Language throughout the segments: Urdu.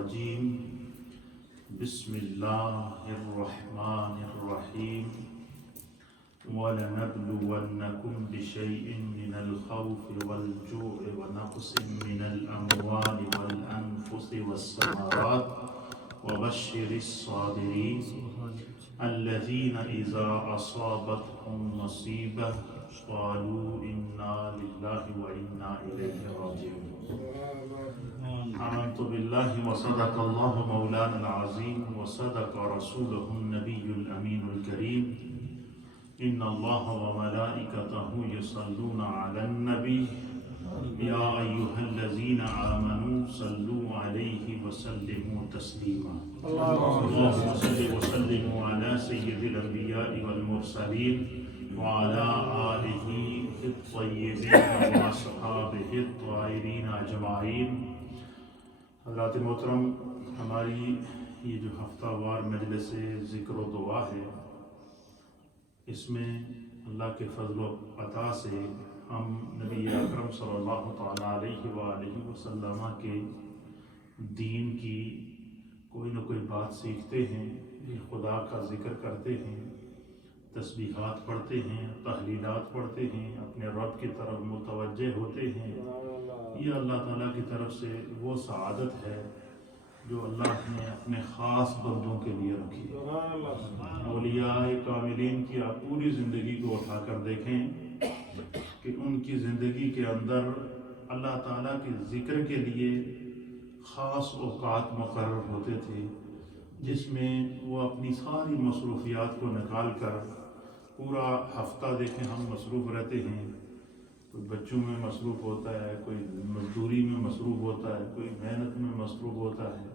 الرجيم بسم الله الرحمن الرحيم وَلَنَبْلُوَنَّكُمْ بِشَيْءٍ مِّنَ الْخَوْفِ وَالْجُوعِ وَنَقْصٍ مِّنَ الْأَمْوَالِ وَالْأَنفُسِ وَالثَّمَرَاتِ وَبَشِّرِ الصَّابِرِينَ الَّذِينَ إِذَا أَصَابَتْهُمْ مُصِيبَةٌ قَالُوا إِنَّا لِلَّهِ وَإِنَّا إِلَيْهِ راجعون آمنت بالله وصدق الله مولانا العظيم وصدق رسوله النبي الأمين الكريم إن الله وملائكته يصلون على النبي يا أيها الذين آمنوا صلوا عليه وسلموا تسليما اللهم صل وسلم على سيد الأنبياء والمرسلين وعلى آله الطيبين وأصحابه الطاهرين أجمعين. حضرات محترم، ہماری یہ جو ہفتہ وار مجلس ذکر و دعا ہے، اس میں اللہ کے فضل و عطا سے ہم نبی اکرم صلی اللہ تعالیٰ علیہ وآلہ وسلم کے دین کی کوئی نہ کوئی بات سیکھتے ہیں، خدا کا ذکر کرتے ہیں، تسبیحات پڑھتے ہیں، تحلیلات پڑھتے ہیں، اپنے رب کی طرف متوجہ ہوتے ہیں. یہ اللہ تعالیٰ کی طرف سے وہ سعادت ہے جو اللہ نے اپنے خاص بندوں کے لیے رکھی. اولیاء کاملین کی آپ پوری زندگی کو اٹھا کر دیکھیں کہ ان کی زندگی کے اندر اللہ تعالیٰ کے ذکر کے لیے خاص اوقات مقرر ہوتے تھے، جس میں وہ اپنی ساری مصروفیات کو نکال کر پورا ہفتہ دیکھیں ہم مصروف رہتے ہیں. کوئی بچوں میں مصروف ہوتا ہے، کوئی مزدوری میں مصروف ہوتا ہے، کوئی محنت میں مصروف ہوتا ہے.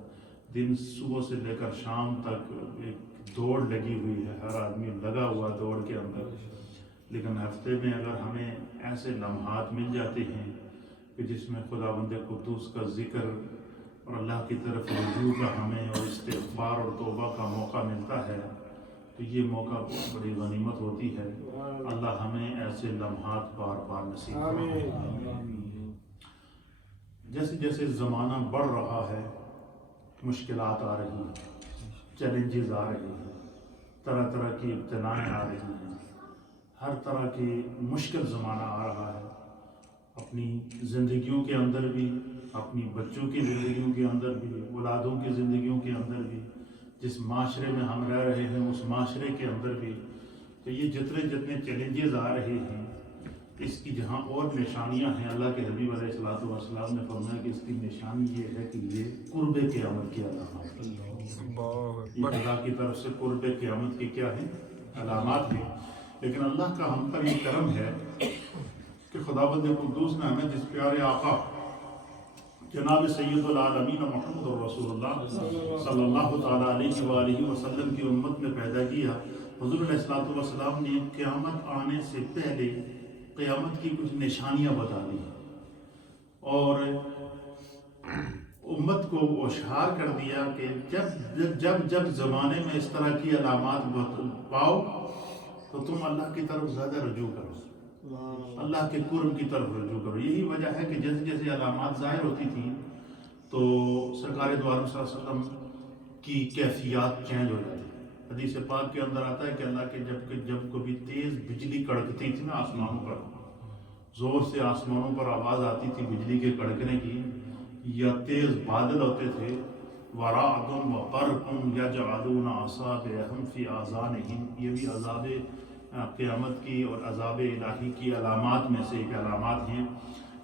دن صبح سے لے کر شام تک ایک دوڑ لگی ہوئی ہے، ہر آدمی لگا ہوا دوڑ کے اندر. لیکن ہفتے میں اگر ہمیں ایسے لمحات مل جاتے ہیں کہ جس میں خداوند قدوس کا ذکر اور اللہ کی طرف رجوع کا ہمیں اور استغفار اور توبہ کا موقع ملتا ہے، تو یہ موقع بہت بڑی غنیمت ہوتی ہے. اللہ ہمیں ایسے لمحات بار بار نصیب کرے. جیسے جیسے زمانہ بڑھ رہا ہے، مشکلات آ رہی ہیں، چیلنجز آ رہے ہیں، طرح طرح کی ابتلائیں آ رہی ہیں، ہر طرح کی مشکل زمانہ آ رہا ہے. اپنی زندگیوں کے اندر بھی، اپنی بچوں کی زندگیوں کے اندر بھی، اولادوں کی زندگیوں کے اندر بھی، جس معاشرے میں ہم رہ رہے ہیں اس معاشرے کے اندر بھی. تو یہ جتنے چیلنجز آ رہے ہیں، اس کی جہاں اور نشانیاں ہیں، اللہ کے حبیب علیہ السلام نے فرمایا کہ اس کی نشانی یہ ہے کہ یہ قرب قیامت کی علامات ہے. یہ اللہ کی طرف سے قرب قیامت کی کیا ہیں؟ علامات ہیں. لیکن اللہ کا ہم پر یہ کرم ہے کہ خداوند قدوس نے ہمیں جس پیارے آقا جناب سید العالمین محمد رسول اللہ صلی اللہ تعالیٰ علیہ وآلہ وسلم کی امت میں پیدا کیا. حضور علیہ السلام نے قیامت آنے سے پہلے قیامت کی کچھ نشانیاں بتا دی اور امت کو ہوشیار کر دیا کہ جب زمانے میں اس طرح کی علامات پاؤ تو تم اللہ کی طرف زیادہ رجوع کرو، اللہ کے قرب کی طرف رجوع کرو. یہی وجہ ہے کہ جیسے جیسے علامات ظاہر ہوتی تھیں تو سرکار دو عالم صلی اللہ علیہ وسلم کی کیفیات چینج ہو جاتی. حدیث پاک کے اندر آتا ہے کہ اللہ کے جب کبھی تیز بجلی کڑکتی تھی نا آسمانوں پر، زور سے آسمانوں پر آواز آتی تھی بجلی کے کڑکنے کی، یا تیز بادل ہوتے تھے، وَرَعْدٌ وَبَرْقٌ يَجْعَلُونَ أَصَابِعَهُمْ فِي آذَانِهِمْ، یہ بھی عذاب قیامت کی اور عذاب الہی کی علامات میں سے ایک علامات ہیں.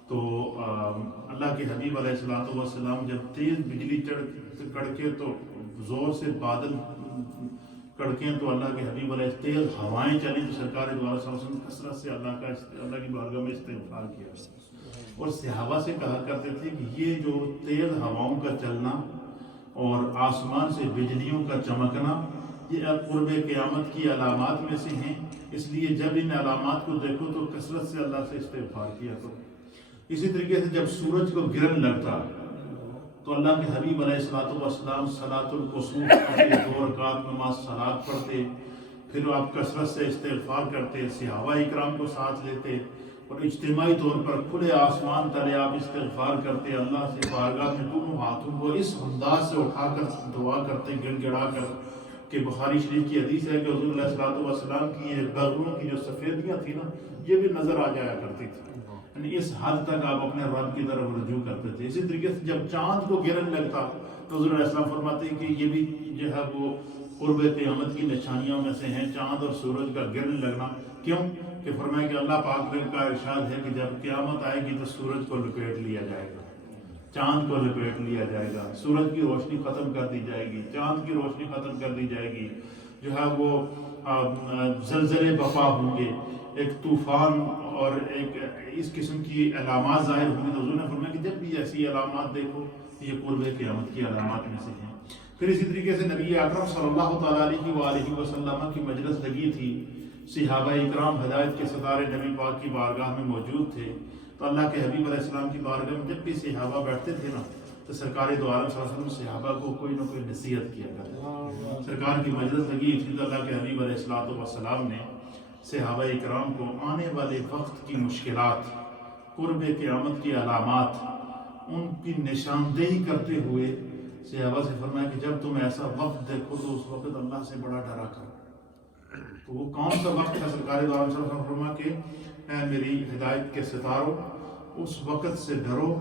تو اللہ کے حبیب علیہ السلام جب تیز بجلی کڑکے تو زور سے بادل کڑکیں تو اللہ کے حبیب علیہ تیز ہوائیں چلیں تو سرکار دو عالم صلی اللہ علیہ وسلم کثرت سے اللہ کی بارگاہ میں استغفار کیا اور صحابہ سے کہا کرتے تھے کہ یہ جو تیز ہواؤں کا چلنا اور آسمان سے بجلیوں کا چمکنا یہ قرب قیامت کی علامات میں سے ہیں. اس لیے جب ان علامات کو دیکھو تو کثرت سے اللہ سے استغفار کیا کرو. اسی طریقے سے جب سورج کو گرہن لگتا تو اللہ کے حبیب علیہ السلام صلاۃ الکسوف پڑھتے، 2 رکعت نماز صلات پڑھتے، پھر آپ کثرت سے استغفار کرتے، صحابہ اکرام کو ساتھ لیتے اور اجتماعی طور پر کھلے آسمان تلے آپ استغفار کرتے، اللہ سے بارگاہ میں دونوں ہاتھوں کو اس انداز سے اٹھا کر دعا کرتے گڑ گڑا کر کہ بخاری شریف کی حدیث ہے کہ حضور علیہ الصلوۃ والسلام کی یہ بغلوں کی جو سفیدیاں تھیں نا، یہ بھی نظر آ جایا کرتی تھی، یعنی اس حد تک آپ اپنے رب کی طرف رجوع کرتے تھے۔ اسی طریقے سے جب چاند کو گرنے لگتا تو حضور علیہ السلام فرماتے ہیں کہ یہ بھی جو ہے وہ قرب قیامت کی نشانیوں میں سے ہیں، چاند اور سورج کا گرنے لگنا۔ کیوں کہ فرمایا کہ اللہ پاک کا ارشاد ہے کہ جب قیامت آئے گی تو سورج کو لپیٹ لیا جائے گا، چاند کو لپیٹ لیا جائے گا، سورج کی روشنی ختم کر دی جائے گی، چاند کی روشنی ختم کر دی جائے گی، جو ہے وہ زلزلے بپا ہوں گے، ایک طوفان اور ایک اس قسم کی علامات ظاہر ہوں گی۔ تو حضور نے فرمایا کہ جب بھی ایسی علامات دیکھو یہ قرب قیامت کی علامات میں سے ہیں۔ پھر اسی طریقے سے نبی اکرم صلی اللہ تعالیٰ علیہ وآلہ وسلم کی مجلس لگی تھی، صحابہ اکرام ہدایت کے ستارے نبی پاک کی بارگاہ میں موجود تھے، تو اللہ کے حبیب علیہ السلام کی بارگاہ میں جب بھی صحابہ بیٹھتے تھے نا تو سرکار دو عالم صلی اللہ علیہ وسلم صحابہ کو کوئی نہ کوئی نصیحت کیا کرتے۔ سرکار کی مجلس لگی تھی تو اللہ کے حبیب علیہ السلام نے صحابہ اکرام کو آنے والے وقت کی مشکلات، قرب قیامت کی علامات، ان کی نشاندہی کرتے ہوئے صحابہ سے فرمایا کہ جب تم ایسا وقت دیکھو تو اس وقت اللہ سے بڑا ڈرا کرو۔ تو وہ کون سا وقت ہے؟ سرکار دو عالم صلی اللہ علیہ وسلم فرمایا کہ اے میری ہدایت کے ستاروں، اس وقت سے ڈرو،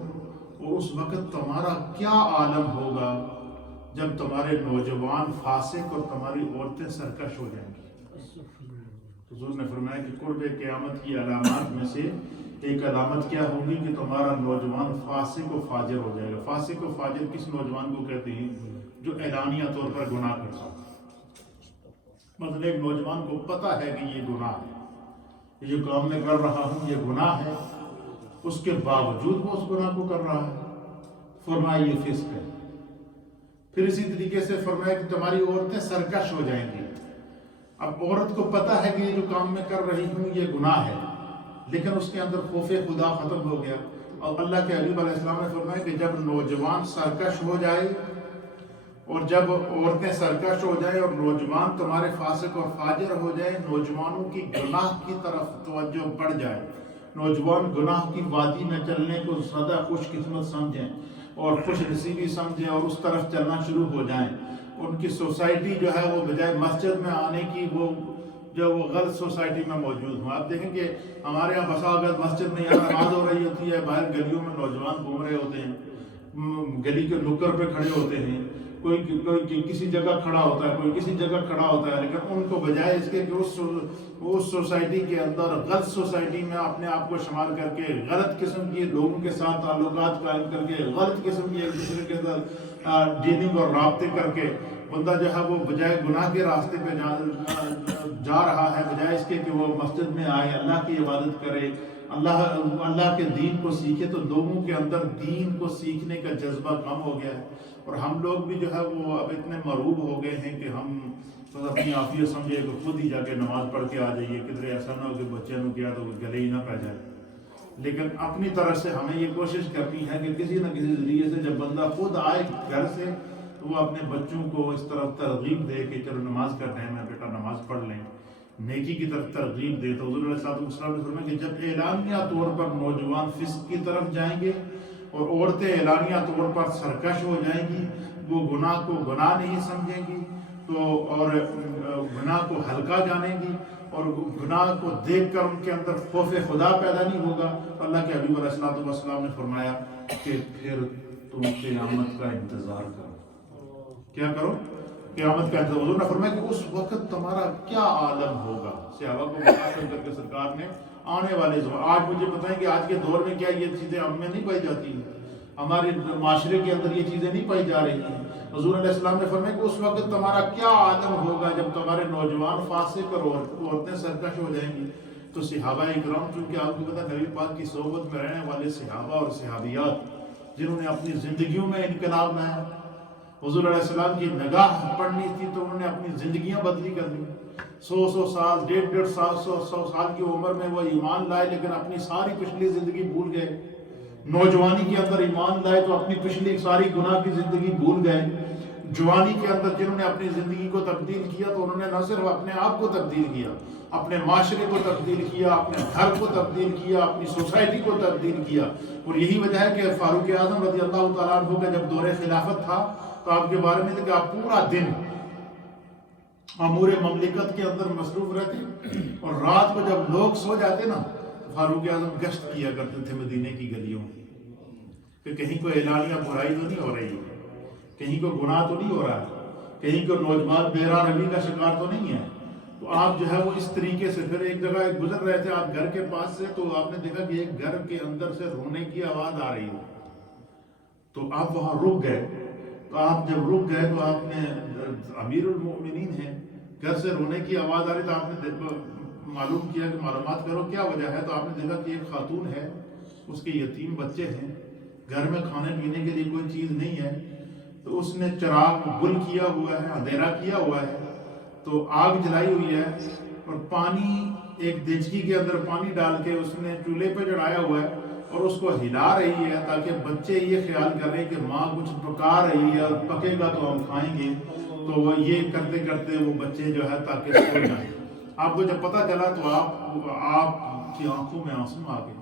اور اس وقت تمہارا کیا عالم ہوگا جب تمہارے نوجوان فاسق اور تمہاری عورتیں سرکش ہو جائیں گی۔ حضور نے فرمایا کہ قرب قیامت کی علامات میں سے ایک علامت کیا ہوگی کہ تمہارا نوجوان فاسق و فاجر ہو جائے گا۔ فاسق و فاجر کس نوجوان کو کہتے ہیں؟ جو اعلانیہ طور پر گناہ کرتا ہے۔ مطلب ایک نوجوان کو پتہ ہے کہ یہ گناہ ہے، یہ جو کام میں کر رہا ہوں یہ گناہ ہے، اس کے باوجود وہ اس گناہ کو کر رہا ہے، فرمایا یہ فسق ہے۔ پھر اسی طریقے سے فرمایا کہ تمہاری عورتیں سرکش ہو جائیں گی۔ اب عورت کو پتہ ہے کہ یہ جو کام میں کر رہی ہوں یہ گناہ ہے، لیکن اس کے اندر خوف خدا ختم ہو گیا، اور اللہ کے حبیب علیہ السلام نے فرمایا کہ جب نوجوان سرکش ہو جائے اور جب عورتیں سرکش ہو جائیں اور نوجوان تمہارے فاسق اور فاجر ہو جائے، نوجوانوں کی گناہ کی طرف توجہ بڑھ جائے، نوجوان گناہ کی وادی میں چلنے کو زیادہ خوش قسمت سمجھیں اور خوش نصیبی سمجھیں اور اس طرف چلنا شروع ہو جائیں، ان کی سوسائٹی جو ہے وہ بجائے مسجد میں آنے کی وہ غلط سوسائٹی میں موجود ہوں۔ آپ دیکھیں کہ ہمارے یہاں بسا اوقات مسجد میں یہاں نماز ہو رہی ہوتی ہے، باہر گلیوں میں نوجوان گھوم رہے ہوتے ہیں، گلی کے نکر پہ کھڑے ہوتے ہیں، کوئی کسی جگہ کھڑا ہوتا ہے، کوئی کسی جگہ کھڑا ہوتا ہے، لیکن ان کو بجائے اس کے کہ اس سوسائٹی کے اندر غلط سوسائٹی میں اپنے آپ کو شمار کر کے غلط قسم کی لوگوں کے ساتھ تعلقات قائم کر کے غلط قسم کی ایک دوسرے کے ساتھ ڈیلنگ اور رابطے کر کے بندہ جو ہے وہ بجائے گناہ کے راستے پہ جا رہا ہے، بجائے اس کے کہ وہ مسجد میں آئے، اللہ کی عبادت کرے، اللہ کے دین کو سیکھے، تو لوگوں کے اندر دین کو سیکھنے کا جذبہ کم ہو گیا ہے، اور ہم لوگ بھی جو ہے وہ اب اتنے مروب ہو گئے ہیں کہ ہم بس اپنی عافیت سمجھے کہ خود ہی جا کے نماز پڑھ کے آ جائیے، کدھر ایسا نہ ہو کہ بچے نے کیا تو گلے ہی نہ پہ جائے۔ لیکن اپنی طرف سے ہمیں یہ کوشش کرنی ہے کہ کسی نہ کسی ذریعے سے جب بندہ خود آئے گھر سے تو وہ اپنے بچوں کو اس طرف ترغیب دے کہ چلو نماز کا ٹائم ہے بیٹا نماز پڑھ لیں، نیکی کی طرف ترغیب دے۔ تو حضور علیہ السلام نے فرمایا کہ جب اعلانیہ طور پر نوجوان فسق کی طرف جائیں گے اور عورتیں اعلانیہ طور پر سرکش ہو جائیں گی، وہ گناہ کو گناہ نہیں سمجھیں گی اور گناہ کو ہلکا جانیں گی اور گناہ کو دیکھ کر ان کے اندر خوف خدا پیدا نہیں ہوگا، تو اللہ کے حبیب علیہ السلام نے فرمایا کہ پھر تم قیامت کا انتظار کرو۔ کیا کرو؟ قیامت کا انتظار۔ حضور نے فرمایا کہ اس وقت تمہارا کیا عالم ہوگا۔ صحابہ کو مخاطب کر کے سرکار نے آنے والے زمان، آج مجھے بتائیں کہ آج کے دور میں کیا یہ چیزیں ہم میں نہیں پائی جاتی ہیں، ہمارے معاشرے کے اندر یہ چیزیں نہیں پائی جا رہی ہیں۔ حضور علیہ السلام نے فرمایا کہ اس وقت تمہارا کیا عالم ہوگا جب تمہارے نوجوان فاسق اور عورتیں سرکش ہو جائیں گی۔ تو صحابہ اکرام، چونکہ آپ کو پتہ نبی پاک کی صحبت میں رہنے والے صحابہ اور صحابیات جنہوں نے اپنی زندگیوں میں انقلاب لایا، حضور علیہ السلام کی نگاہ پڑھنی تھی تو انہوں نے اپنی زندگیاں بدلی کر دی۔ 100 سال، 150 سال، 100 سال کی عمر میں وہ ایمان لائے لیکن اپنی ساری پچھلی زندگی بھول گئے۔ نوجوانی کے اندر ایمان لائے تو اپنی پچھلی ساری گناہ کی زندگی بھول گئے۔ جوانی کے اندر جنہوں نے اپنی زندگی کو تبدیل کیا تو انہوں نے نہ صرف اپنے آپ کو تبدیل کیا، اپنے معاشرے کو تبدیل کیا، اپنے گھر کو تبدیل کیا، اپنی سوسائٹی کو تبدیل کیا۔ اور یہی وجہ ہے کہ فاروق اعظم رضی اللہ تعالیٰ عنہ کا جب دور خلافت تھا تو آپ کے بارے میں تھا کہ آپ پورا دن امور مملکت کے اندر مصروف رہتے، اور رات کو جب لوگ سو جاتے نا فاروق اعظم گشت کیا کرتے تھے مدینے کی گلیوں میں کہ کہیں کوئی اعلانیہ برائی تو نہیں ہو رہی ہے، کہیں کوئی گناہ تو نہیں ہو رہا ہے، کہیں کوئی نوجوان بہرا روی کا شکار تو نہیں ہے۔ تو آپ جو ہے وہ اس طریقے سے پھر ایک جگہ گزر رہے تھے آپ گھر کے پاس سے، تو آپ نے دیکھا کہ ایک گھر کے اندر سے رونے کی آواز آ رہی ہے، تو آپ وہاں رک گئے۔ تو آپ جب رک گئے تو آپ نے، امیر المؤمنین ہیں، گھر سے رونے کی آواز آ رہی، تو آپ نے معلوم کیا کہ معلومات کرو کیا وجہ ہے۔ تو آپ نے دیکھا کہ ایک خاتون ہے، اس کے یتیم بچے ہیں، گھر میں کھانے پینے کے لیے کوئی چیز نہیں ہے، تو اس نے چراغ گل کیا ہوا ہے، اندھیرا کیا ہوا ہے، تو آگ جلائی ہوئی ہے، اور پانی ایک دیچکی کے اندر پانی ڈال کے اس نے چولہے پہ چڑھایا ہوا ہے، اور اس کو ہلا رہی ہے تاکہ بچے یہ خیال کر رہے ہیں کہ ماں کچھ پکا رہی ہے اور پکے گا تو ہم کھائیں گے۔ تو وہ یہ کرتے کرتے وہ بچے جو ہے تاکہ سو جائیں۔ آپ کو جب پتہ چلا تو آپ کی آنکھوں میں آنسو آ گئے۔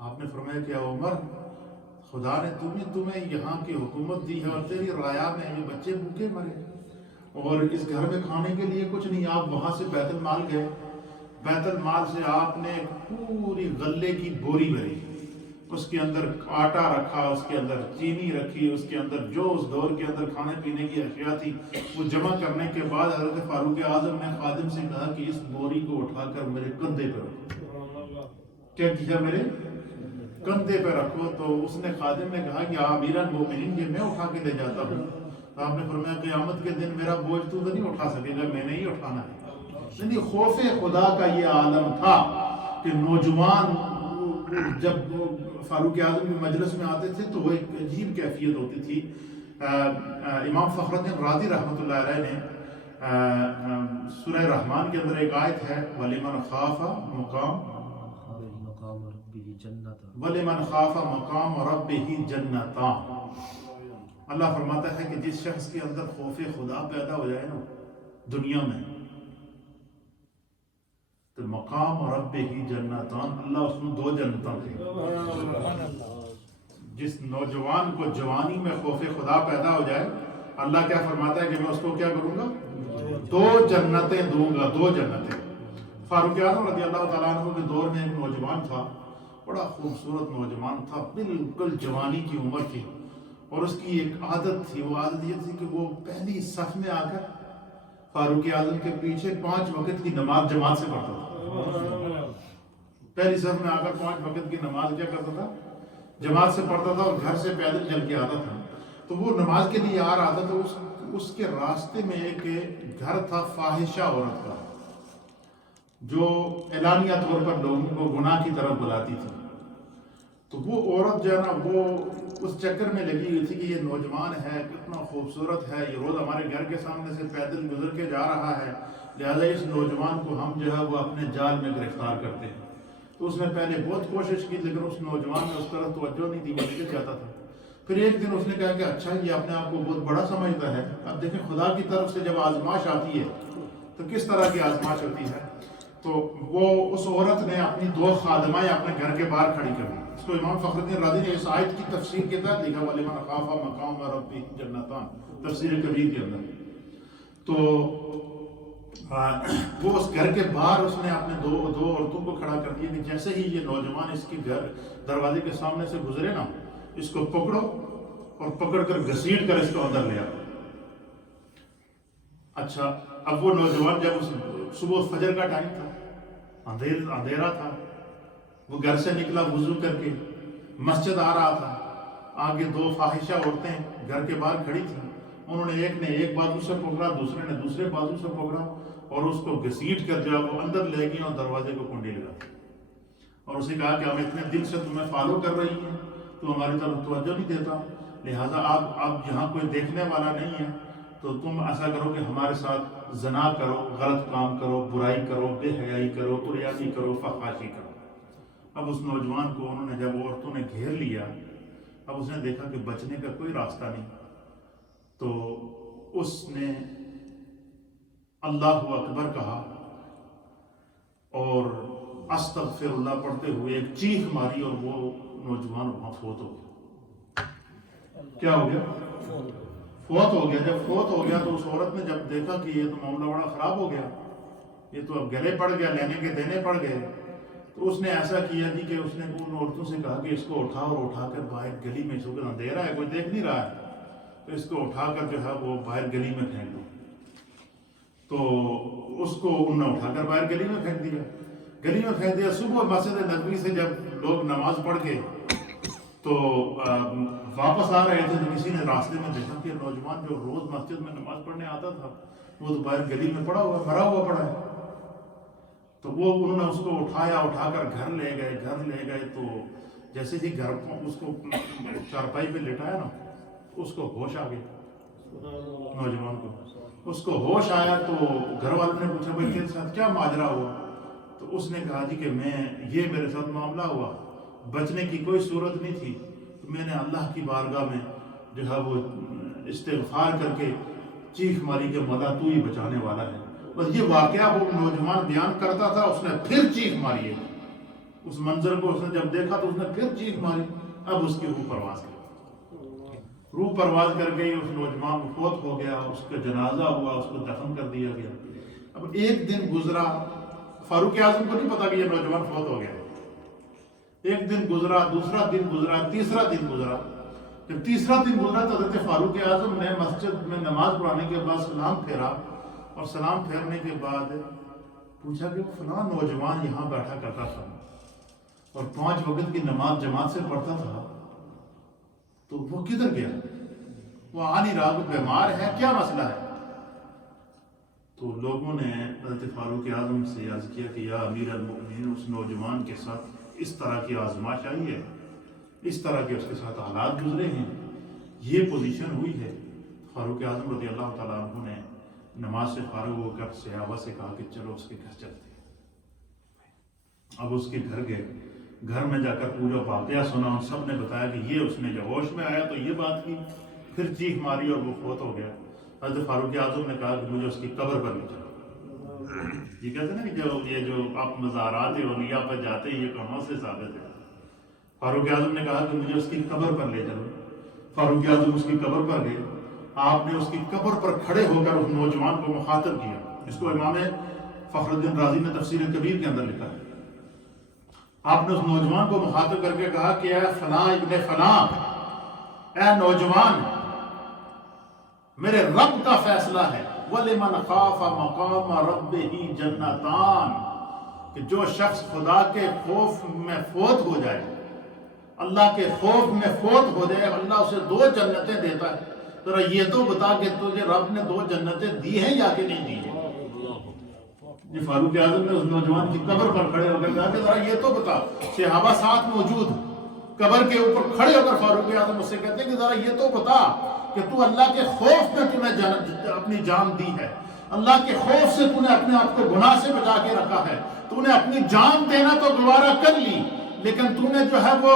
آپ نے فرمایا کہ عمر، خدا نے تمہیں یہاں کی حکومت دی ہے اور تیری رعایا میں یہ بچے بھوکے مرے، اور اس گھر میں کھانے کے لیے کچھ نہیں۔ آپ وہاں سے بیت المال گئے، بیت المال سے آپ نے پوری غلے کی بوری بھری، اس کے اندر آٹا رکھا، اس کے اندر چینی رکھی، اس کے اندر جو اس دور کے اندر کھانے پینے کی اشیاء تھی وہ جمع کرنے کے بعد حضرت فاروق اعظم نے خادم سے کہا کہ اس بوری کو اٹھا کر میرے کندھے پہ رکھو۔ کیا کیا؟ میرے کندھے پہ رکھو۔ تو اس نے، خادم نے کہا کہ امیر المؤمنین یہ میں اٹھا کے لے جاتا ہوں۔ تو آپ نے فرمایا قیامت کے دن میرا بوجھ تو نہیں اٹھا سکے گا، میں نے ہی اٹھانا ہے۔ یعنی خوف خدا کا یہ عالم تھا کہ نوجوان جب فاروق اعظم کی مجلس میں آتے تھے تو وہ ایک عجیب کیفیت ہوتی تھی۔ امام فخر الدین رازی رحمۃ اللہ علیہ نے سورہ رحمان کے اندر ایک آیت ہے، وَلِمَنْ خَافَ مقام ربہ جنتان۔ اللہ فرماتا ہے کہ جس شخص کے اندر خوف خدا پیدا ہو جائے نا دنیا میں، تو مقام ربہ جنتان، اللہ اس میں 2 جنتاں دے۔ جس نوجوان کو جوانی میں خوف خدا پیدا ہو جائے، اللہ کیا فرماتا ہے کہ میں اس کو کیا کروں گا؟ 2 جنتیں دوں گا، 2 جنتیں۔ فاروق اعظم رضی اللہ تعالیٰ عنہ کے دور میں ایک نوجوان تھا، بڑا خوبصورت نوجوان تھا، بالکل جوانی کی عمر تھی، اور اس کی ایک عادت تھی، وہ عادت یہ تھی کہ وہ پہلی صف میں آ کر فاروق اعظم کے پیچھے 5 وقت کی نماز جماعت سے پڑھتا تھا۔ پہلی صف میں آ کر 5 وقت کی نماز کیا کرتا تھا؟ جماعت سے پڑھتا تھا، اور گھر سے پیدل چل کے آتا تھا۔ تو وہ نماز کے لیے آ رہا تھا تو اس کے راستے میں ایک گھر تھا فاحشہ عورت کا، جو اعلانیہ طور پر لوگوں کو گناہ کی طرف بلاتی تھی۔ تو وہ عورت جو ہے نا وہ اس چکر میں لگی ہوئی تھی کہ یہ نوجوان ہے، کتنا خوبصورت ہے، یہ روز ہمارے گھر کے سامنے سے پیدل گزر کے جا رہا ہے، لہذا اس نوجوان کو ہم جو ہے وہ اپنے جال میں گرفتار کرتے ہیں۔ تو اس نے پہلے بہت کوشش کی لیکن اس نوجوان نے اس طرف توجہ نہیں دی، وہ نکل جاتا تھا۔ پھر ایک دن اس نے کہا کہ اچھا یہ اپنے آپ کو بہت بڑا سمجھتا ہے، اب دیکھیں خدا کی طرف سے جب آزمائش آتی ہے تو کس طرح کی آزمائش ہوتی ہے۔ تو وہ اس عورت نے اپنی 2 خادمائیں اپنے گھر کے باہر کھڑی کر دی۔ اس کو امام فخر الدین رازی نے اس آیت کی تفسیر کے تحت لکھا، وَلِمَنْ خَافَ مَقَامَ رَبِّهِ جَنَّتَانِ، تفسیر کبیر کے اندر۔ تو وہ اس گھر کے باہر اس نے اپنے دو عورتوں کو کھڑا کر دیا کہ جیسے ہی یہ نوجوان اس کے گھر دروازے کے سامنے سے گزرے نا، اس کو پکڑو اور پکڑ کر گھسیٹ کر اس کو اندر لے آؤ۔ اچھا، اب وہ نوجوان جب صبح فجر کا ٹائم تھا، اندھیرا تھا، وہ گھر سے نکلا وضو کر کے، مسجد آ رہا تھا، آگے 2 فاحشہ عورتیں گھر کے باہر کھڑی تھیں، انہوں نے ایک نے ایک بازو سے پکڑا، دوسرے نے دوسرے بازو سے پکڑا، اور اس کو گھسیٹ کر جب وہ اندر لے گئی اور دروازے کو کنڈی لگا دی، اور اسے کہا کہ ہم اتنے دن سے تمہیں فالو کر رہی ہیں، تو ہماری طرف توجہ نہیں دیتا، لہٰذا اب یہاں کوئی دیکھنے والا نہیں ہے، تو تم ایسا کرو کہ ہمارے ساتھ زنا کرو، غلط کام کرو، برائی کرو، بے حیائی کرو، طغیانی کرو، فحاشی کرو۔ اب اس نوجوان کو انہوں نے جب عورتوں نے گھیر لیا، اب اس نے دیکھا کہ بچنے کا کوئی راستہ نہیں، تو اس نے اللہ اکبر کہا اور استغفر اللہ پڑھتے ہوئے ایک چیخ ماری اور وہ نوجوان وہاں فوت ہو گیا۔ کیا ہو گیا؟ فوت ہو گیا۔ جب فوت ہو گیا تو اس عورت نے جب دیکھا کہ یہ تو معاملہ بڑا خراب ہو گیا، یہ تو اب گلے پڑ گیا، لینے کے دینے پڑ گئے، تو اس نے ایسا کیا جی کہ اس نے ان عورتوں سے کہا کہ اس کو اٹھا اور اٹھا کر باہر گلی میں، چونکہ اندھیرا ہے کوئی دیکھ نہیں رہا ہے، تو اس کو اٹھا کر جو ہے وہ باہر گلی میں پھینک دو۔ تو اس کو انہوں نے اٹھا کر باہر گلی میں پھینک دیا۔ گلی میں پھینک دیا۔ صبح مسجد نبوی سے جب لوگ نماز پڑھ کے تو واپس آ رہے تھے تو کسی نے راستے میں دیکھا کہ نوجوان جو روز مسجد میں نماز پڑھنے آتا تھا وہ تو باہر گلی میں پڑا ہوا، مرا ہوا پڑا ہے۔ تو وہ انہوں نے اس کو اٹھایا، اٹھا کر گھر لے گئے تو جیسے ہی گھر اس کو چارپائی پہ لٹایا نا، اس کو ہوش آ گیا، نوجوان کو اس کو ہوش آیا۔ تو گھر والوں نے پوچھا بھائی تیرے ساتھ کیا ماجرا ہوا؟ تو اس نے کہا جی کہ یہ میرے ساتھ معاملہ ہوا، بچنے کی کوئی صورت نہیں تھی، تو میں نے اللہ کی بارگاہ میں جو ہے وہ استغفار کر کے چیخ ماری کہ مولا تو ہی بچانے والا ہے۔ بس یہ واقعہ وہ نوجوان بیان کرتا تھا، اس نے پھر چیخ ماری ہے۔ اس منظر کو اس نے جب دیکھا تو اس نے پھر چیخ ماری۔ اب اس کی روح پرواز کر گئی، اس نوجوان کو فوت ہو گیا، اس کا جنازہ ہوا، اس کو دفن کر دیا گیا۔ اب ایک دن گزرا، فاروق اعظم کو نہیں پتا کہ یہ نوجوان فوت ہو گیا۔ ایک دن گزرا، دوسرا دن گزرا، تیسرا دن گزرا۔ جب تیسرا دن گزرا تو حضرت فاروق اعظم نے مسجد میں نماز پڑھانے کے بعد سلام پھیرا، اور سلام پھیرنے کے بعد پوچھا کہ فلاں نوجوان یہاں بیٹھا کرتا تھا اور 5 وقت کی نماز جماعت سے پڑھتا تھا، تو وہ کدھر گیا؟ وہ آ نہیں رہا، وہ بیمار ہے، کیا مسئلہ ہے؟ تو لوگوں نے حضرت فاروق اعظم سے عرض کیا کہ یا امیر المؤمنین، اس نوجوان کے ساتھ اس طرح کی آزمائش آئی ہے، اس طرح کے اس کے ساتھ حالات گزرے ہیں، یہ پوزیشن ہوئی ہے۔ فاروق اعظم رضی اللہ تعالیٰ عنہ نے نماز سے فارغ ہو کر صحابہ سے کہا کہ چلو اس کے گھر چلتے ہیں۔ اب اس کے گھر گئے، گھر میں جا کر پورا واقعہ سنا، ان سب نے بتایا کہ یہ اس نے جب ہوش میں آیا تو یہ بات کی، پھر چیخ ماری اور وہ فوت ہو گیا۔ حضرت فاروق اعظم نے کہا کہ مجھے اس کی قبر پر لے چلو۔ یہ کہتے ہیں نا کہ یہ جو آپ مزارات اولیاء پر جاتے ہیں، یہ کہاں سے ثابت ہے؟ فاروق اعظم نے کہا کہ مجھے اس کی قبر پر لے چلو۔ فاروق اعظم اس کی قبر پر گئے۔ آپ نے اس کی قبر پر کھڑے ہو کر اس نوجوان کو مخاطب کیا۔ اس کو امام فخر الدین رازی نے تفسیر کبیر کے اندر لکھا ہے۔ آپ نے اس نوجوان کو مخاطب کر کے کہا کہ اے فلاں ابن فلاں، اے نوجوان، میرے رب کا فیصلہ ہے، وَلِمَنْ خَافَ مَقَامَ رَبِّهِ جَنَّتَانِ، کہ جو شخص خدا کے خوف میں فوت ہو جائے، اللہ کے خوف میں فوت ہو جائے، اللہ اسے 2 جنتیں دیتا ہے۔ ذرا یہ تو بتا کہ تجھے رب نے 2 جنتیں دی ہیں یا کہ نہیں دی ہیں؟ جی فاروق اعظم نے اس نوجوان کی قبر پر کھڑے ہو کر کہا کہ ذرا یہ تو بتا، صحابہ ساتھ موجود، قبر کے اوپر کھڑے ہو کر فاروق اعظم اس سے کہتے ہیں کہ ذرا یہ تو بتا کہ تو اللہ کے خوف میں تو نے اپنی جان دی ہے، اللہ کے خوف سے تو نے اپنے آپ کو گناہ سے بچا کے رکھا ہے، تو نے اپنی جان دینا تو گوارا کر لی، لیکن تو نے جو ہے وہ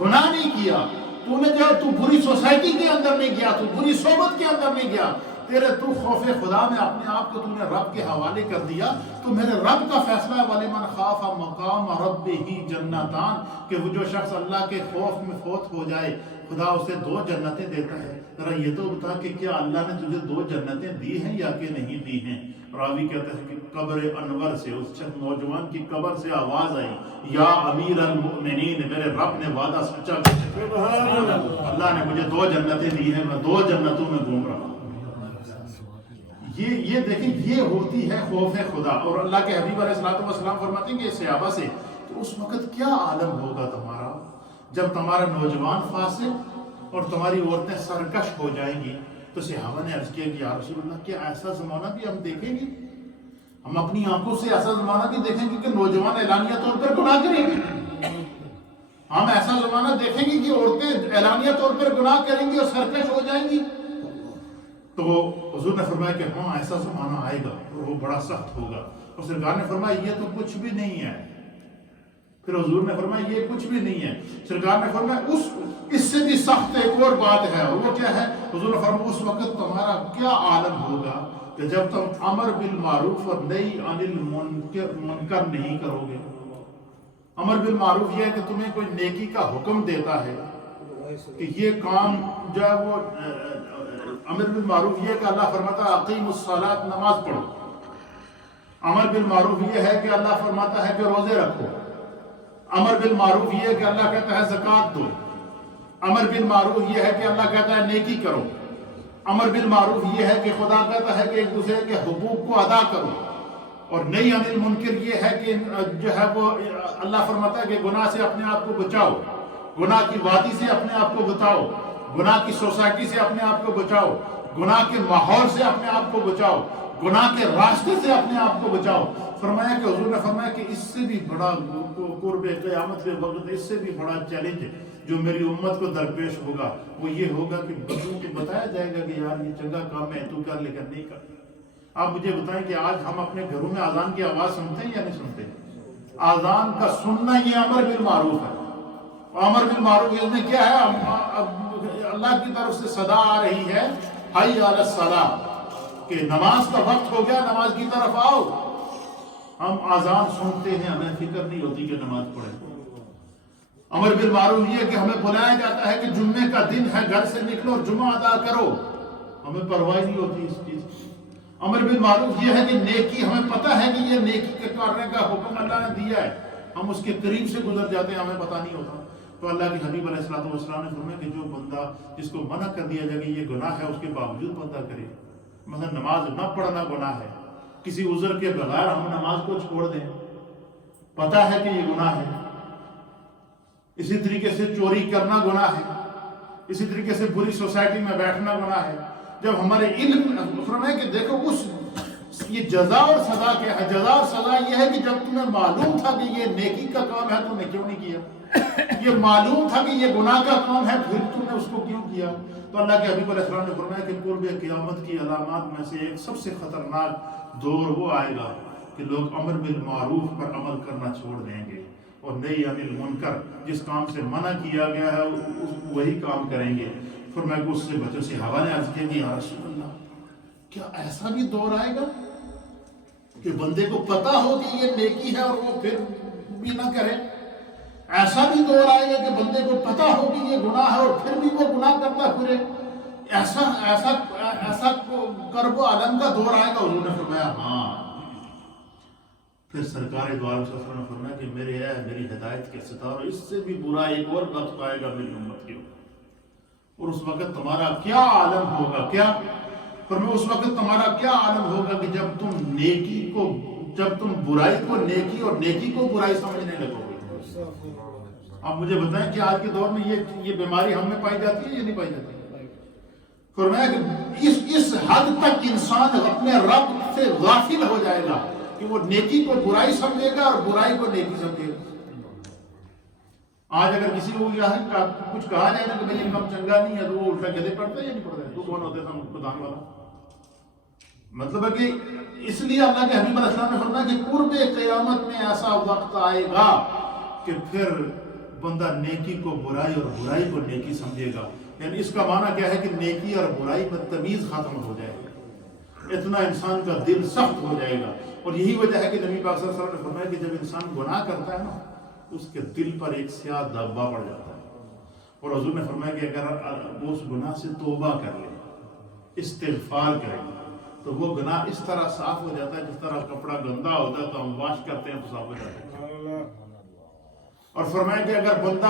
گناہ نہیں کیا، تو بری سوسائٹی کے اندر نہیں گیا، تو بری صحبت کے اندر نہیں گیا، تو خوف خدا میں اپنے آپ کو تو نے رب کے حوالے کر دیا۔ تو میرے رب کا فیصلہ ہے وَلِمَنْ خَافَ مَقَامَ رَبِّهِ جَنَّتَانِ، کہ وہ جو شخص اللہ کے خوف میں فوت ہو جائے خدا اسے 2 جنتیں دیتا ہے۔ ذرا یہ تو بتا کہ کیا اللہ نے تجھے 2 جنتیں دی ہیں یا کہ نہیں دی ہیں؟ راوی کہتا ہے کہ قبر انور سے، اس نوجوان کی قبر سے آواز آئی، یا امیر المؤمنین، میرے رب نے وعدہ سچا کیا، اللہ نے مجھے 2 جنتیں دی ہیں، میں 2 جنتوں میں گھوم رہا ہوں۔ یہ دیکھیں، یہ ہوتی ہے خوف خدا۔ اور اللہ کے حبیب علیہ السلام فرماتے ہیں کہ صحابہ سے کہ اس وقت کیا عالم ہوگا تمہارا جب تمہارا نوجوان فاسق اور تمہاری عورتیں سرکش ہو جائیں گی۔ تو صحابہ نے عرض کیا کہ یا رسول اللہ، کیا ایسا زمانہ بھی ہم دیکھیں گے؟ ہم اپنی آنکھوں سے ایسا زمانہ بھی دیکھیں گے کہ نوجوان اعلانیہ طور پر گناہ کریں گے؟ ہم ایسا زمانہ دیکھیں گے کہ عورتیں اعلانیہ طور پر گناہ کریں گی اور سرکش ہو جائیں گی؟ تو حضور نے فرمایا کہ ہاں ایسا زمانہ آئے گا اور وہ بڑا سخت ہوگا۔ اور سرکار نے فرمایا یہ تو کچھ بھی نہیں ہے، پھر حضور نے فرمایا یہ کچھ بھی نہیں ہے. سرکار نے فرمایا اس سے بھی سخت ایک اور بات ہے، اور وہ کیا ہے؟ حضور نے فرمایا اس وقت تمہارا کیا عالم ہوگا کہ جب تم امر بالمعروف اور نہی عن المنکر نہیں کرو گے. امر بالمعروف یہ ہے کہ تمہیں کوئی نیکی کا حکم دیتا ہے کہ یہ کام جو ہے وہ امر بالمعروف یہ ہے کہ اللہ فرماتا ہے اقیموا الصلاۃ، نماز پڑھو. امر بالمعروف یہ ہے کہ اللہ فرماتا ہے کہ روزے رکھو. امر بالمعروف یہ ہے کہ اللہ کہتا ہے زکوٰۃ دو. امر بالمعروف یہ ہے کہ اللہ کہتا ہے نیکی کرو. امر بالمعروف یہ ہے کہ خدا کہتا ہے کہ ایک دوسرے کے حقوق کو ادا کرو. اور نہی عن المنکر یہ ہے کہ جو ہے وہ اللہ فرماتا ہے کہ گناہ سے اپنے آپ کو بچاؤ، گناہ کی وادی سے اپنے آپ کو بچاؤ، گناہ کی سوسائٹی سے اپنے آپ کو بچاؤ، گناہ کے ماحول سے اپنے آپ کو بچاؤ، گناہ کے راستے سے اپنے آپ کو بچاؤ. فرمایا کہ حضور نے فرمایا کہ اس سے بھی بڑا قرب قیامت کے وقت اس سے بھی بڑا چیلنج جو میری امت کو درپیش ہوگا وہ یہ ہوگا کہ بندوں کو بتایا جائے گا کہ یار یہ چنگا کام ہے تو کر، لیکن نہیں کر. آپ مجھے بتائیں کہ آج ہم اپنے گھروں میں اذان کی آواز سنتے ہیں یا نہیں سنتے؟ اذان کا سننا یہ امر بالمعروف ہے. امر بالمعروف اس میں کیا ہے؟ اللہ کی طرف سے صدا آ رہی ہے حی علی الصلاۃ کہ نماز کا وقت ہو گیا، نماز کی طرف آؤ. ہم اذان سنتے ہیں، ہمیں فکر نہیں ہوتی کہ نماز پڑھیں. امر بالمعروف یہ کہ ہمیں بلایا جاتا ہے کہ جمعے کا دن ہے، گھر سے نکلو اور جمعہ ادا کرو، ہمیں پرواہ نہیں ہوتی اس چیز کی. امر بالمعروف یہ ہے کہ نیکی، ہمیں پتہ ہے کہ یہ نیکی کے کرنے کا حکم اللہ نے دیا ہے، ہم اس کے قریب سے گزر جاتے ہیں، ہمیں پتہ نہیں ہوتا. تو اللہ کے حبیب علیہ السلام نے فرمایا کہ جو بندہ جس کو منع کر دیا جائے کہ یہ گناہ ہے اس کے باوجود بندہ کرے، مثلا نماز نہ پڑھنا گناہ ہے، کسی عذر کے بغیر ہم نماز کو چھوڑ دیں، پتہ ہے کہ یہ گناہ ہے. اسی طریقے سے چوری کرنا گناہ ہے، اسی طریقے سے بری سوسائٹی میں بیٹھنا گناہ ہے. جب ہمارے علم فرمائے کہ دیکھو یہ جزا اور سزا کیا ہے؟ جزا اور سزا یہ ہے کہ جب تمہیں معلوم تھا کہ یہ نیکی کا کام ہے تم نے کیوں نہیں کیا؟ یہ معلوم تھا کہ یہ گناہ کا کام ہے پھر تم نے اس کو کیوں کیا؟ تو اللہ کے حبیب علیہ السلام نے فرمایا کہ قرب قیامت کی علامات میں سے ایک سب سے خطرناک دور وہ آئے گا کہ لوگ امر بالمعروف پر عمل کرنا چھوڑ دیں گے اور نہی عن المنکر، جس کام سے منع کیا گیا ہے وہی کام کریں گے. فرمایا کہ اس سے بچوں سے صحابہ نے عرض کیا کہ یا رسول اللہ کیا ایسا بھی دور آئے گا کہ بندے کو پتا ہو کہ یہ نیکی ہے اور وہ پھر بھی نہ کرے؟ ایسا بھی دور آئے گا کہ بندے کو پتا ہو کہ یہ گناہ ہے اور پھر بھی وہ گناہ کرتا پھرے؟ ایسا کرب و علم کا دور آئے گا؟ حضور نے فرمایا ہاں. پھر سرکار دو عالم صلی اللہ علیہ وسلم نے فرمایا کہ میری ہدایت کے ستاروں، اس سے بھی برا ایک اور وقت آئے گا میری امت کے اوپر، اور اس وقت تمہارا کیا عالم ہوگا؟ کیا فرمایا اس وقت تمہارا کیا عالم ہوگا کہ جب تم برائی کو نیکی اور نیکی کو برائی سمجھنے لگو گے. اب مجھے بتائیں کہ آج کے دور میں یہ بیماری ہم میں پائی جاتی ہے یا نہیں پائی جاتی؟ فرمایا کہ اس حد تک انسان اپنے رب سے غافل ہو جائے گا کہ وہ نیکی کو برائی سمجھے گا اور برائی کو نیکی سمجھے گا. آج اگر کسی کو کچھ کہا جائے نا کہ بھائی کم چنگا نہیں ہے تو وہ الٹا گلے پڑتا ہے یا نہیں پڑتا ہے؟ تو کون ہوتا ہے خدان والا؟ مطلب ہے کہ اس لیے اللہ کے حبیب علیہ السلام نے فرمایا کہ قرب قیامت میں ایسا وقت آئے گا کہ پھر بندہ نیکی کو برائی اور برائی کو نیکی سمجھے گا. یعنی اس کا معنی کیا ہے کہ نیکی اور برائی میں تمیز ختم ہو جائے گی، اتنا انسان کا دل سخت ہو جائے گا. اور یہی وجہ ہے کہ نبی پاک صلی اللہ علیہ وسلم نے فرمایا کہ جب انسان گناہ کرتا ہے نا اس کے دل پر ایک سیاہ دھبا پڑ جاتا ہے. اور حضور نے فرمایا کہ اگر وہ اس گناہ سے توبہ کر لے، استغفار کرے، تو وہ گناہ اس طرح صاف ہو جاتا ہے جس طرح کپڑا گندا ہوتا ہے تو ہم واش کرتے ہیں تو صاف ہو جاتا ہے. اور فرمایا کہ اگر بندہ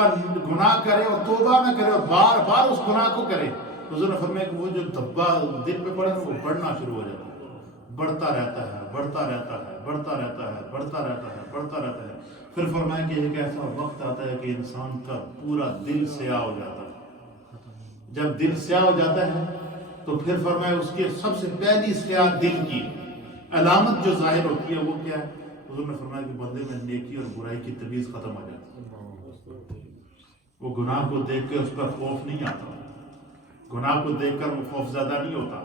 گناہ کرے اور توبہ نہ کرے اور بار بار اس گناہ کو کرے تو حضور نے فرمایا کہ وہ جو دھبا دل پہ پڑے وہ بڑھنا شروع ہو جاتا ہے، بڑھتا رہتا ہے، بڑھتا رہتا ہے، بڑھتا رہتا ہے، بڑھتا رہتا ہے، بڑھتا رہتا ہے. پھر فرمایا کہ ایک ایسا وقت آتا ہے کہ انسان کا پورا دل سیاہ ہو جاتا ہے. جب دل سیاہ ہو جاتا ہے تو پھر فرمایا اس کی سب سے پہلی سیاہ دل کی علامت جو ظاہر ہوتی ہے وہ کیا ہے؟ حضور نے فرمایا کہ بندے میں نیکی اور برائی کی تمیز ختم ہو جاتی ہے. وہ گناہ کو دیکھ کے اس پر خوف نہیں آتا، گناہ کو دیکھ کر وہ خوف زدہ نہیں ہوتا،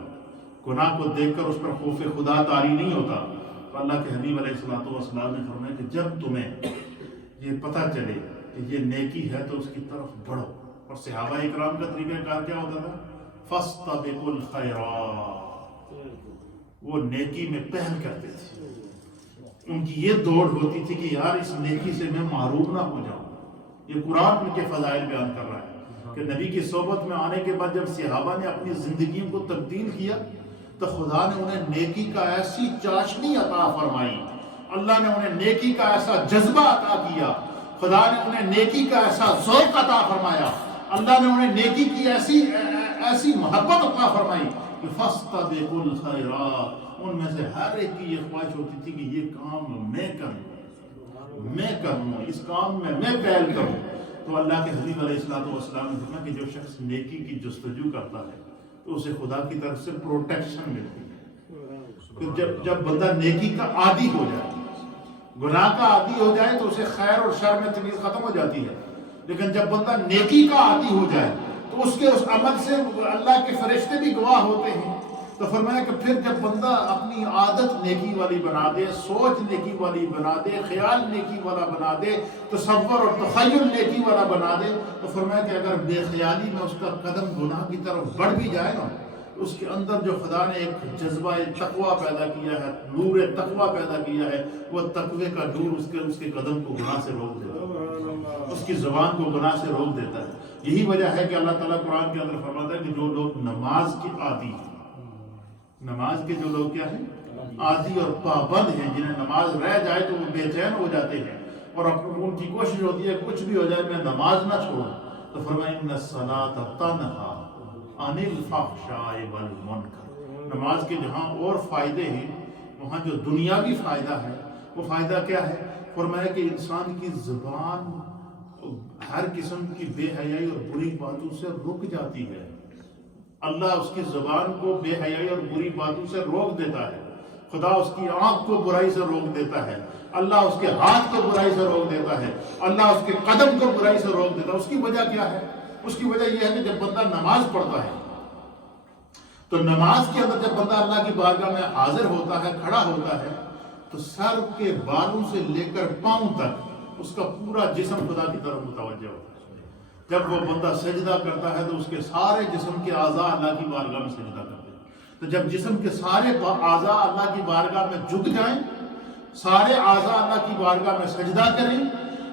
گناہ کو دیکھ کر اس پر خوف خدا طاری نہیں ہوتا. تو اللہ کے حبیب علیہ الصلوۃ والسلام نے فرمایا کہ یہ پتہ چلے کہ یہ نیکی ہے تو اس کی طرف بڑھو. اور صحابہ اکرام کا طریقہ کار کیا ہوتا تھا؟ فاستبقوا الخیرات، وہ نیکی میں پہل کرتے تھے. ان کی یہ دوڑ ہوتی تھی کہ یار اس نیکی سے میں محروم نہ ہو جاؤں. یہ قرآن ان کے فضائل بیان کر رہا ہے کہ نبی کی صحبت میں آنے کے بعد جب صحابہ نے اپنی زندگیوں کو تبدیل کیا تو خدا نے انہیں نیکی کا ایسی چاشنی عطا فرمائی، اللہ نے انہیں نیکی کا ایسا جذبہ عطا کیا، خدا نے انہیں نیکی کا ایسا ذوق عطا فرمایا، اللہ نے انہیں نیکی کی ایسی محبت عطا فرمائی کہ فاستبقوا الخیرات. ان میں سے ہر ایک کی یہ خواہش ہوتی تھی کہ یہ کام میں کروں، اس کام میں پہل کروں. تو اللہ کے حبیب علیہ السلام نے فرمایا کہ جو شخص نیکی کی جستجو کرتا ہے تو اسے خدا کی طرف سے پروٹیکشن ملتی ہے. پھر جب بندہ نیکی کا عادی ہو جائے، گناہ کا عادی ہو جائے تو اسے خیر اور شر میں تمیز ختم ہو جاتی ہے. لیکن جب بندہ نیکی کا عادی ہو جائے تو اس عمل سے اللہ کے فرشتے بھی گواہ ہوتے ہیں. تو فرمایا کہ پھر جب بندہ اپنی عادت نیکی والی بنا دے، سوچ نیکی والی بنا دے، خیال نیکی والا بنا دے، تصور اور تخیل نیکی والا بنا دے، تو فرمایا کہ اگر بے خیالی میں اس کا قدم گناہ کی طرف بڑھ بھی جائے نا، اس کے اندر جو خدا نے ایک جذبہ تقویٰ پیدا کیا ہے، نور تقویٰ پیدا کیا ہے، وہ تقوی کا نور اس کے قدم کو گناہ سے روک دیتا ہے، اس کی زبان کو گناہ سے روک دیتا ہے. یہی وجہ ہے کہ اللہ تعالیٰ قرآن کے اندر فرماتا ہے کہ جو لوگ نماز کے عادی ہیں، نماز کے جو لوگ کیا ہیں؟ عادی اور پابند ہیں، جنہیں نماز رہ جائے تو وہ بے چین ہو جاتے ہیں اور ان کی کوشش ہوتی ہے کچھ بھی ہو جائے میں نماز نہ چھوڑوں. تو فرمایا ان الصلاۃ تنہی عن الفحشاء والمنکر. نماز کے جہاں اور فائدے ہیں وہاں جو دنیاوی فائدہ ہے وہ فائدہ کیا ہے؟ فرمایا کہ انسان کی زبان ہر قسم کی بے حیائی اور بری باتوں سے رک جاتی ہے. اللہ اس کی زبان کو بے حیائی اور بری باتوں سے روک دیتا ہے. خدا اس کی آنکھ کو برائی سے روک دیتا ہے، اللہ اس کے ہاتھ کو برائی سے روک دیتا ہے، اللہ اس کے قدم کو برائی سے روک دیتا ہے. اس کی وجہ کیا ہے؟ اس کی وجہ یہ ہے کہ جب بندہ نماز پڑھتا ہے تو نماز کے اندر جب بندہ اللہ کی بارگاہ میں حاضر ہوتا ہے، کھڑا ہوتا ہے، تو سر کے بالوں سے لے کر پاؤں تک اس کا پورا جسم خدا کی طرف متوجہ ہوتا ہے. جب وہ بندہ سجدہ کرتا ہے تو اس کے سارے جسم کے اعضاء اللہ کی بارگاہ میں سجدہ کرتے ہیں. تو جب جسم کے سارے اعضاء اللہ کی بارگاہ میں جھک جائیں، سارے اعضاء اللہ کی بارگاہ میں سجدہ کریں،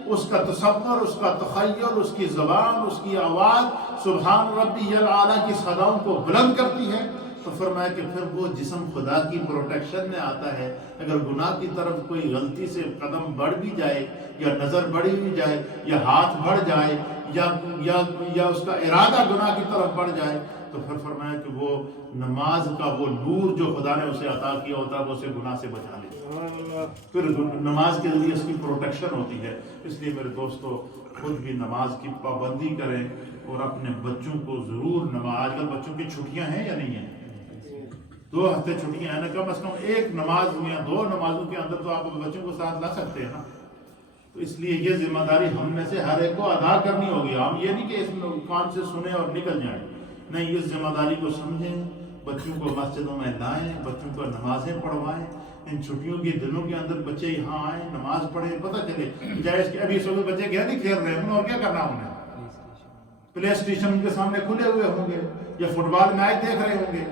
اس کا تصور، اس کا تخیل، اس کی زبان، اس کی آواز سبحان ربی الاعلیٰ کی صداؤں کو بلند کرتی ہے، تو فرمایا کہ پھر وہ جسم خدا کی پروٹیکشن میں آتا ہے. اگر گناہ کی طرف کوئی غلطی سے قدم بڑھ بھی جائے یا نظر بڑھی بھی جائے یا ہاتھ بڑھ جائے یا اس کا ارادہ گناہ کی طرف بڑھ جائے تو پھر فرمایا کہ وہ نماز کا وہ نور جو خدا نے اسے عطا کیا ہوتا ہے وہ اسے گناہ سے بچا لیتا ہے. پھر نماز کے ذریعے اس کی پروٹیکشن ہوتی ہے. اس لیے میرے دوستو خود بھی نماز کی پابندی کریں اور اپنے بچوں کو ضرور نماز. آج کل بچوں کی چھٹیاں ہیں یا نہیں ہیں؟ 2 ہفتے چھٹیاں ہیں نا، کم از کم ایک نماز یا 2 نمازوں کے اندر تو آپ بچوں کو ساتھ لا سکتے ہیں نا. تو اس لیے یہ ذمہ داری ہم میں سے ہر ایک کو ادا کرنی ہوگی. ہم یہ نہیں کہ اس کان سے سنیں اور نکل جائیں، نہیں، اس ذمہ داری کو سمجھیں، بچوں کو مسجدوں میں لائیں، بچوں کو نمازیں پڑھوائیں. ان چھٹیوں کے دنوں کے اندر بچے یہاں آئیں، نماز پڑھیں، پتہ چلے جائے اس کے ابھی سب بچے گھر نہیں کھیل رہے ہیں اور کیا کرنا انہیں، پلے اسٹیشن ان کے سامنے کھلے ہوئے ہوں گے یا فٹ بال میچ دیکھ رہے ہوں گے.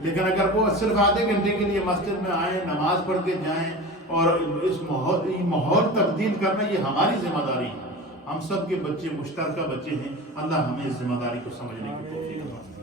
لیکن اگر وہ صرف آدھے گھنٹے کے لیے مسجد میں آئیں، نماز پڑھ کے جائیں اور اس ماحول تبدیل کرنا، یہ ہماری ذمہ داری ہے. ہم سب کے بچے مشترکہ بچے ہیں. اللہ ہمیں اس ذمہ داری کو سمجھنے کی توفیق عطا فرمائے.